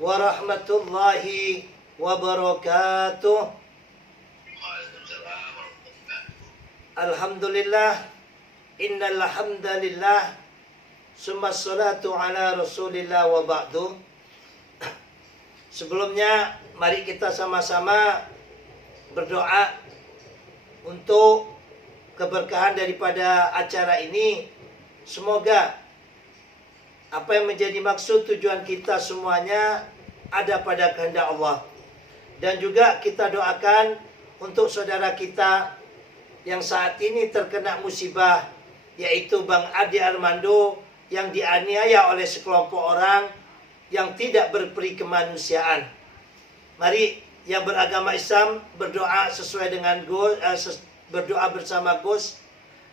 warahmatullahi wabarakatuh. Alhamdulillah, innal hamdalillah, summa salatu ala rasulillah wa ba'du. Sebelumnya mari kita sama-sama berdoa untuk keberkahan daripada acara ini. Semoga apa yang menjadi maksud tujuan kita semuanya ada pada kehendak Allah. Dan juga kita doakan untuk saudara kita yang saat ini terkena musibah, yaitu Bang Adi Armando, yang dianiaya oleh sekelompok orang yang tidak berperi kemanusiaan. Mari yang beragama Islam berdoa sesuai dengan berdoa bersama Gus,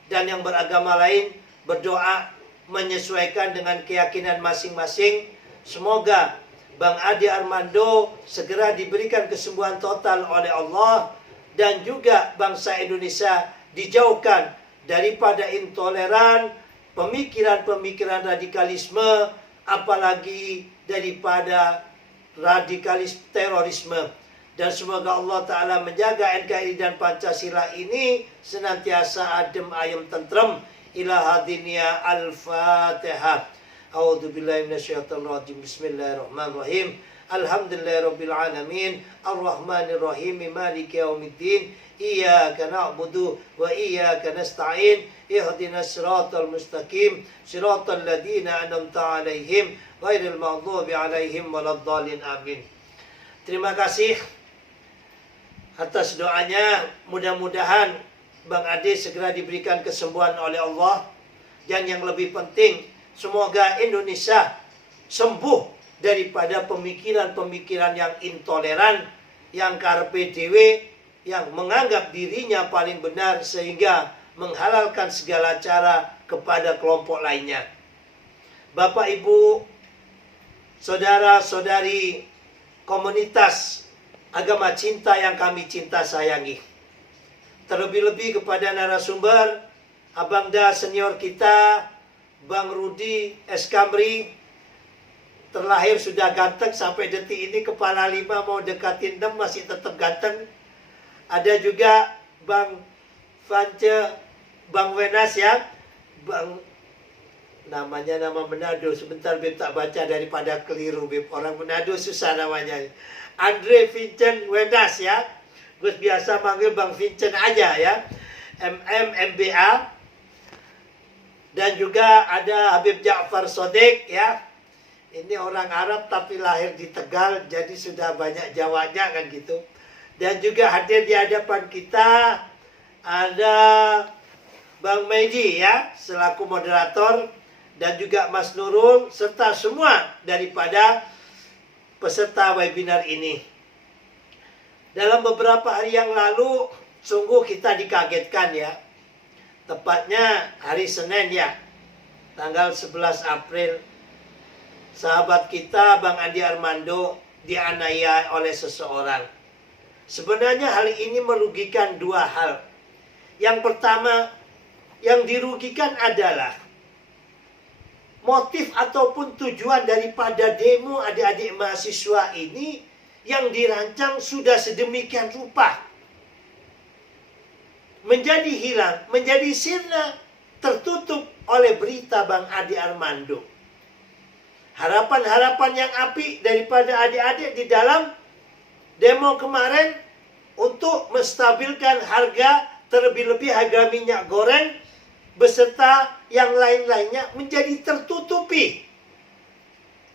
dan yang beragama lain berdoa menyesuaikan dengan keyakinan masing-masing. Semoga Bang Adi Armando segera diberikan kesembuhan total oleh Allah, dan juga bangsa Indonesia dijauhkan daripada intoleran, pemikiran-pemikiran radikalisme, apalagi daripada radikalisme terorisme. Dan semoga Allah Ta'ala menjaga NKRI dan Pancasila ini senantiasa adem, ayem, tentrem. Ila hadinya al-Fatihah. A'udzubillahi minasyaitonirrajim. Bismillahirrahmanirrahim. Alhamdulillahirabbil alamin. Arrahmanirrahim. Maliki yaumiddin. Iyyaka na'budu wa iyyaka nasta'in. Ihdinas siratal mustaqim. Siratal ladzina an'amta 'alaihim ghairil maghdubi 'alaihim waladdallin. Amin. Terima kasih atas doanya. Mudah-mudahan Bang Ade segera diberikan kesembuhan oleh Allah. Dan yang lebih penting, semoga Indonesia sembuh daripada pemikiran-pemikiran yang intoleran, yang karpe dewe, yang menganggap dirinya paling benar sehingga menghalalkan segala cara kepada kelompok lainnya. Bapak, Ibu, saudara-saudari komunitas agama cinta yang kami cinta sayangi, terlebih-lebih kepada narasumber Abang Da senior kita, Bang Rudi S. Kamri, terlahir sudah ganteng sampai detik ini, kepala 5 mau dekatin 6 masih tetap ganteng. Ada juga Bang Vance, Bang Wenas ya, Bang, namanya nama Manado, sebentar Beb tak baca daripada keliru Beb, orang Manado susah namanya. Andre Vincent Wenas ya, Gus biasa manggil Bang Vincent aja ya. MBA. Dan juga ada Habib Ja'far Sodik ya. Ini orang Arab tapi lahir di Tegal, jadi sudah banyak Jawanya kan gitu. Dan juga hadir di hadapan kita ada Bang Medi ya, selaku moderator, dan juga Mas Nurul, serta semua daripada peserta webinar ini. Dalam beberapa hari yang lalu, sungguh kita dikagetkan ya. Tepatnya hari Senin ya, tanggal 11 April, sahabat kita Bang Adi Armando dianiaya oleh seseorang. Sebenarnya hal ini merugikan dua hal. Yang pertama, yang dirugikan adalah motif ataupun tujuan daripada demo adik-adik mahasiswa ini yang dirancang sudah sedemikian rupa, menjadi hilang, menjadi sirna, tertutup oleh berita Bang Adi Armando. Harapan-harapan yang apik daripada adik-adik di dalam demo kemarin untuk menstabilkan harga, terlebih-lebih harga minyak goreng beserta yang lain-lainnya, menjadi tertutupi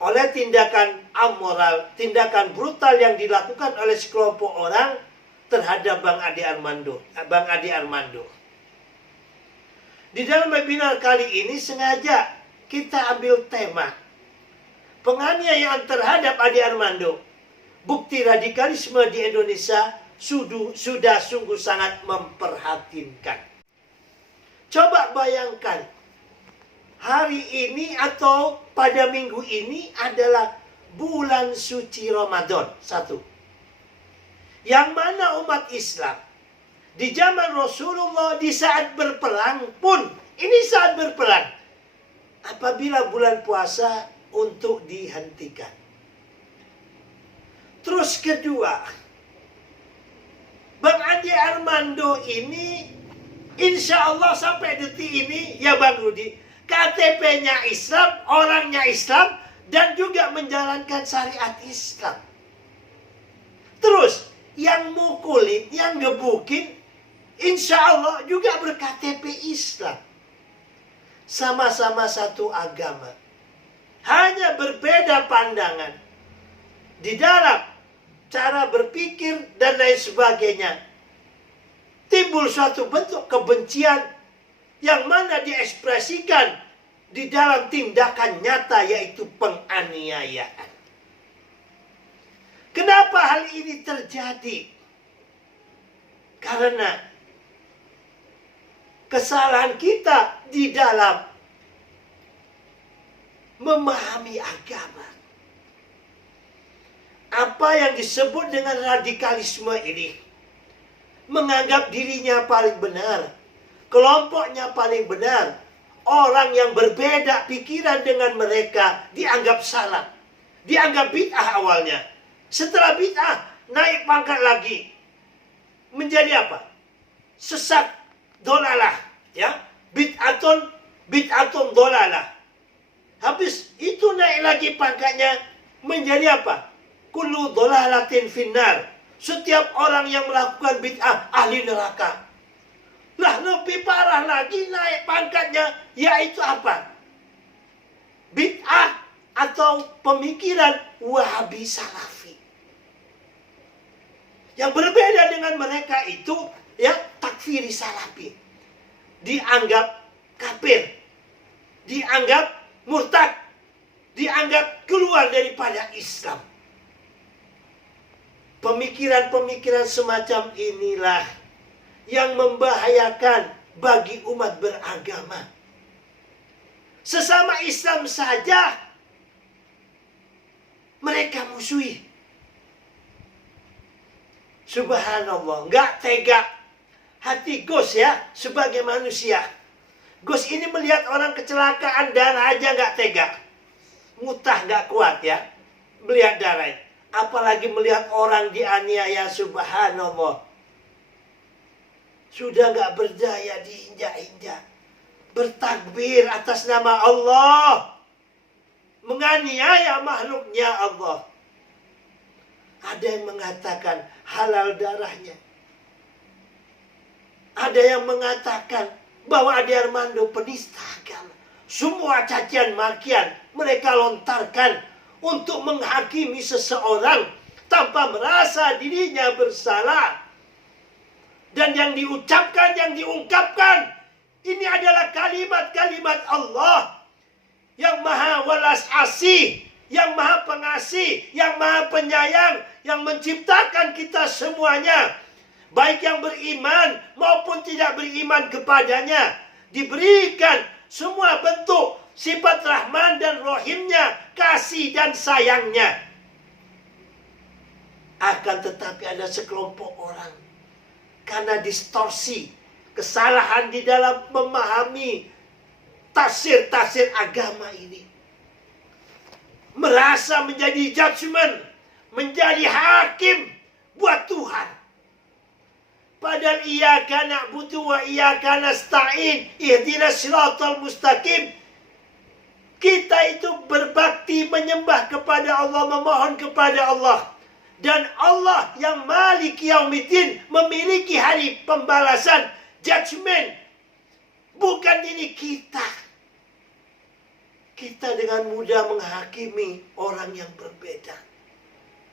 oleh tindakan amoral, tindakan brutal yang dilakukan oleh sekelompok orang terhadap Bang Adi Armando. Di dalam webinar kali ini sengaja kita ambil tema penganiayaan terhadap Adi Armando. Bukti radikalisme di Indonesia sudah sungguh sangat memprihatinkan. Coba bayangkan, hari ini atau pada minggu ini adalah bulan suci Ramadan. Satu. Yang mana umat Islam di zaman Rasulullah, di saat berperang pun, ini saat berperang, apabila bulan puasa untuk dihentikan. Terus kedua, Bang Andi Armando ini insya Allah sampai detik ini, ya Bang Rudi, KTP-nya Islam, orangnya Islam, dan juga menjalankan syariat Islam. Terus, yang mukulin, yang gebukin, insya Allah juga ber-KTP Islam. Sama-sama satu agama. Hanya berbeda pandangan. Di dalam cara berpikir dan lain sebagainya. Timbul suatu bentuk kebencian yang mana diekspresikan di dalam tindakan nyata, yaitu penganiayaan. Kenapa hal ini terjadi? Karena kesalahan kita di dalam memahami agama. Apa yang disebut dengan radikalisme ini? Menganggap dirinya paling benar, kelompoknya paling benar. Orang yang berbeda pikiran dengan mereka dianggap salah, dianggap bid'ah awalnya. Setelah bid'ah, naik pangkat lagi. Menjadi apa? Sesat, dolalah. Ya, bid'atun dolalah. Habis itu naik lagi pangkatnya menjadi apa? Kullu dolalatin finnar. Setiap orang yang melakukan bid'ah ahli neraka. Lah lebih parah lagi naik pangkatnya, yaitu apa? Bid'ah atau pemikiran Wahabi Salafi. Yang berbeda dengan mereka itu ya takfiri Salafi. Dianggap kafir, dianggap murtad, dianggap keluar daripada Islam. Pemikiran-pemikiran semacam inilah yang membahayakan bagi umat beragama. Sesama Islam saja mereka musuhi. Subhanallah, nggak tega hati Gus ya sebagai manusia. Gus ini melihat orang kecelakaan darah aja nggak tega, mutah nggak kuat ya melihat darah. Apalagi melihat orang dianiaya, subhanallah. Sudah nggak berdaya diinjak-injak. Bertakbir atas nama Allah. Menganiaya makhluknya Allah. Ada yang mengatakan halal darahnya. Ada yang mengatakan bahwa Andi Armando penista agama. Semua cacian makian mereka lontarkan untuk menghakimi seseorang tanpa merasa dirinya bersalah. Dan yang diucapkan, yang diungkapkan, ini adalah kalimat-kalimat Allah yang maha welas asih, yang maha pengasih, yang maha penyayang, yang menciptakan kita semuanya, baik yang beriman maupun tidak beriman kepadanya, diberikan semua bentuk sifat Rahman dan Rahimnya, kasih dan sayangnya. Akan tetapi ada sekelompok orang, karena distorsi, kesalahan di dalam memahami tafsir-tafsir agama ini, merasa menjadi judgment, menjadi hakim buat Tuhan. Padahal iyyaka na'budu wa iyyaka nasta'in, ihdinas siratal mustaqim. Kita itu berbakti menyembah kepada Allah, memohon kepada Allah. Dan Allah yang Malik Yaumiddin memiliki hari pembalasan, judgment. Bukan ini kita. Kita dengan mudah menghakimi orang yang berbeda.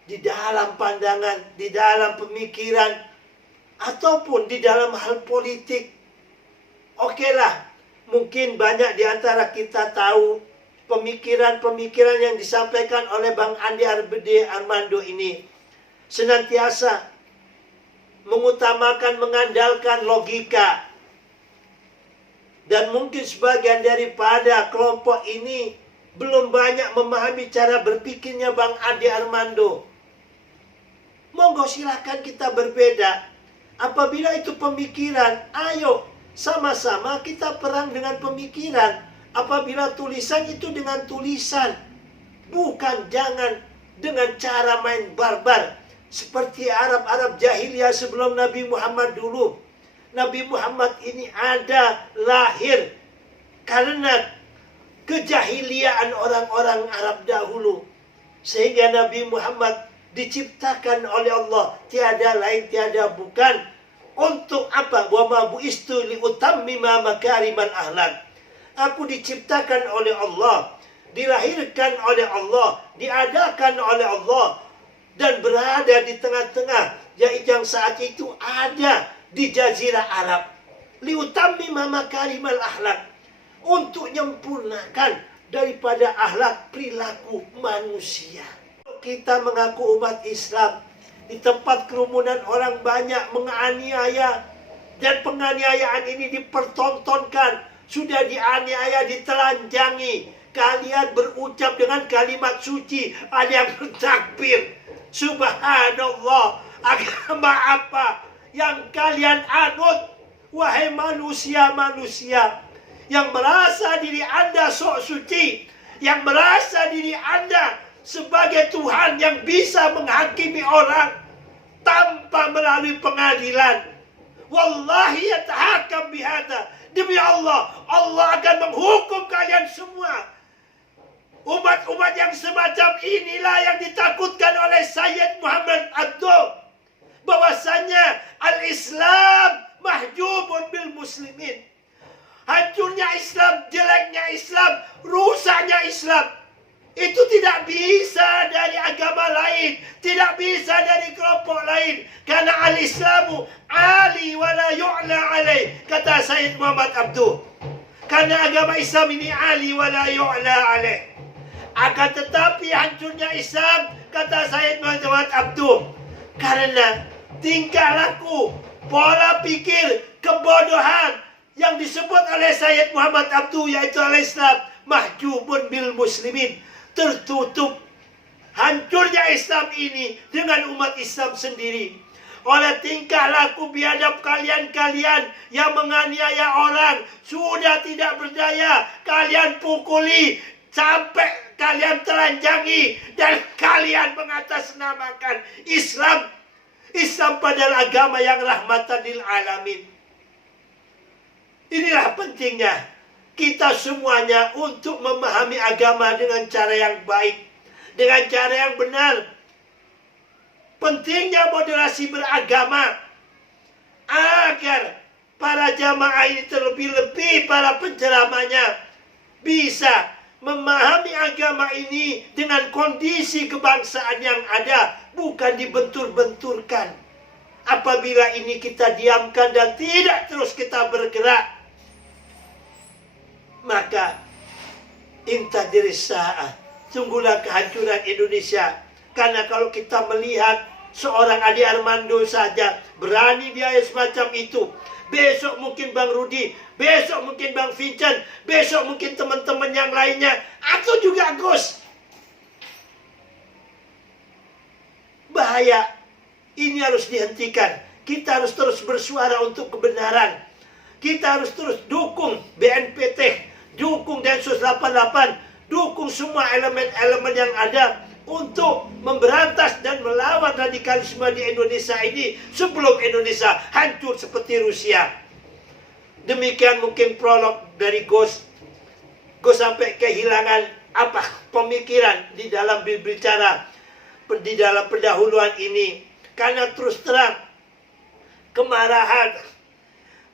Di dalam pandangan, di dalam pemikiran, ataupun di dalam hal politik. Okelah, mungkin banyak di antara kita tahu pemikiran-pemikiran yang disampaikan oleh Bang Andi Armando ini senantiasa mengutamakan, mengandalkan logika. Dan mungkin sebagian daripada kelompok ini belum banyak memahami cara berpikirnya Bang Andi Armando. Monggo silakan kita berbeda. Apabila itu pemikiran, ayo sama-sama kita perang dengan pemikiran. Apabila tulisan itu dengan tulisan. Bukan, jangan dengan cara main barbar. Seperti Arab-Arab jahiliyah sebelum Nabi Muhammad dulu. Nabi Muhammad ini ada lahir karena kejahiliaan orang-orang Arab dahulu. Sehingga Nabi Muhammad diciptakan oleh Allah. Tiada lain, tiada bukan. Untuk apa? Wa ma bu'istu liutammima makarimal akhlak. Aku diciptakan oleh Allah, dilahirkan oleh Allah, diadakan oleh Allah, dan berada di tengah-tengah yang saat itu ada di Jazirah Arab. Liutammima makarimal akhlak, untuk menyempurnakan daripada akhlak perilaku manusia. Kita mengaku umat Islam, di tempat kerumunan orang banyak menganiaya, dan penganiayaan ini dipertontonkan. Sudah dianiaya, ditelanjangi. Kalian berucap dengan kalimat suci, ada yang bertakbir. Subhanallah, agama apa yang kalian anut? Wahai manusia-manusia yang merasa diri Anda sok suci, yang merasa diri Anda sebagai Tuhan yang bisa menghakimi orang tanpa melalui pengadilan. Wallahi yatahakam bihada. Demi Allah, Allah akan menghukum kalian semua. Umat-umat yang semacam inilah yang ditakutkan oleh Sayyid Muhammad Abduh. Bahwasanya al-Islam mahjubun bil muslimin. Hancurnya Islam, jeleknya Islam, rusaknya Islam, itu tidak bisa dari agama lain, tidak bisa dari kelompok lain. Karena al-Islamu ali wa la yu'la alaih, kata Sayyid Muhammad Abduh. Karena agama Islam ini ali wa la yu'la alaih. Akan tetapi hancurnya Islam, kata Sayyid Muhammad Abduh, karena tingkah laku, pola pikir, kebodohan yang disebut oleh Sayyid Muhammad Abduh, yaitu al-Islam mahjubun bil muslimin, tertutup. Hancurnya Islam ini dengan umat Islam sendiri. Oleh tingkah laku biadab kalian-kalian yang menganiaya orang, sudah tidak berdaya, kalian pukuli sampai kalian telanjangi, dan kalian mengatasnamakan Islam. Islam padahal agama yang rahmatan lil alamin. Inilah pentingnya kita semuanya untuk memahami agama dengan cara yang baik, dengan cara yang benar. Pentingnya moderasi beragama agar para jamaah ini, terlebih-lebih para penceramahnya, bisa memahami agama ini dengan kondisi kebangsaan yang ada, bukan dibentur-benturkan. Apabila ini kita diamkan dan tidak terus kita bergerak, maka intadiris sa'ah, sungguhlah kehancuran Indonesia. Karena kalau kita melihat seorang Adi Armando saja berani dia semacam itu, besok mungkin Bang Rudi, besok mungkin Bang Vincent, besok mungkin teman-teman yang lainnya, atau juga Gus. Bahaya. Ini harus dihentikan. Kita harus terus bersuara untuk kebenaran. Kita harus terus dukung BNPT, dukung Densus 88, dukung semua elemen-elemen yang ada untuk memberantas dan melawan radikalisme di Indonesia ini sebelum Indonesia hancur seperti Rusia. Demikian mungkin prolog dari Gus. Gus sampai kehilangan pemikiran di dalam berbicara di dalam pendahuluan ini, karena terus terang kemarahan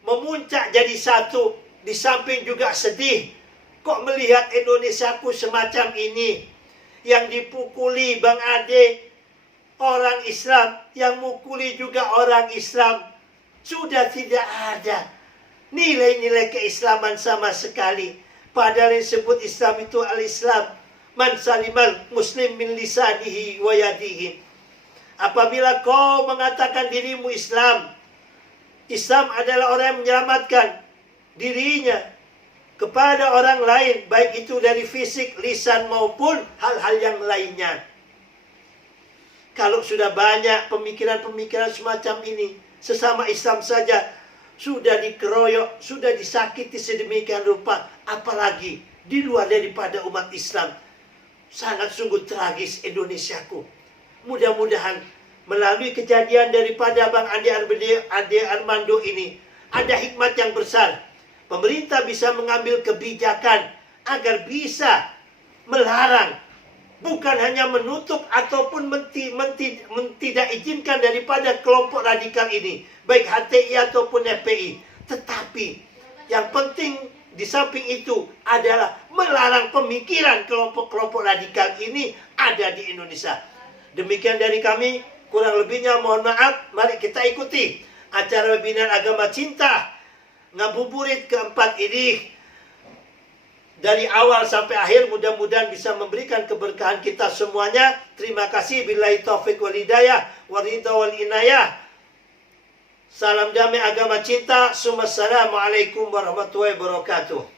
memuncak jadi satu. Di samping juga sedih kok melihat Indonesiaku semacam ini, yang dipukuli Bang Ade orang Islam, yang mukuli juga orang Islam. Sudah tidak ada nilai-nilai keislaman sama sekali. Padahal yang disebut Islam itu al-Islam man salimal muslim min lisanihi wa yadihi. Apabila kau mengatakan dirimu Islam, Islam adalah orang yang menyelamatkan dirinya kepada orang lain, baik itu dari fisik, lisan maupun hal-hal yang lainnya. Kalau sudah banyak pemikiran-pemikiran semacam ini, sesama Islam saja sudah dikeroyok, sudah disakiti sedemikian rupa, apalagi di luar daripada umat Islam. sangat sungguh tragis Indonesiaku. Mudah-mudahan melalui kejadian daripada Bang Ade Armando ini ada hikmat yang besar. Pemerintah bisa mengambil kebijakan agar bisa melarang, bukan hanya menutup ataupun tidak izinkan daripada kelompok radikal ini, baik HTI ataupun FPI. Tetapi yang penting di samping itu adalah melarang pemikiran kelompok-kelompok radikal ini ada di Indonesia. Demikian dari kami, kurang lebihnya mohon maaf. Mari kita ikuti acara webinar Agama Cinta Ngabuburit keempat ini dari awal sampai akhir. Mudah-mudahan bisa memberikan keberkahan kita semuanya. Terima kasih. Billahi taufiq wal hidayah waridha wal inayah. Salam damai agama cinta. Assalamualaikum warahmatullahi wabarakatuh.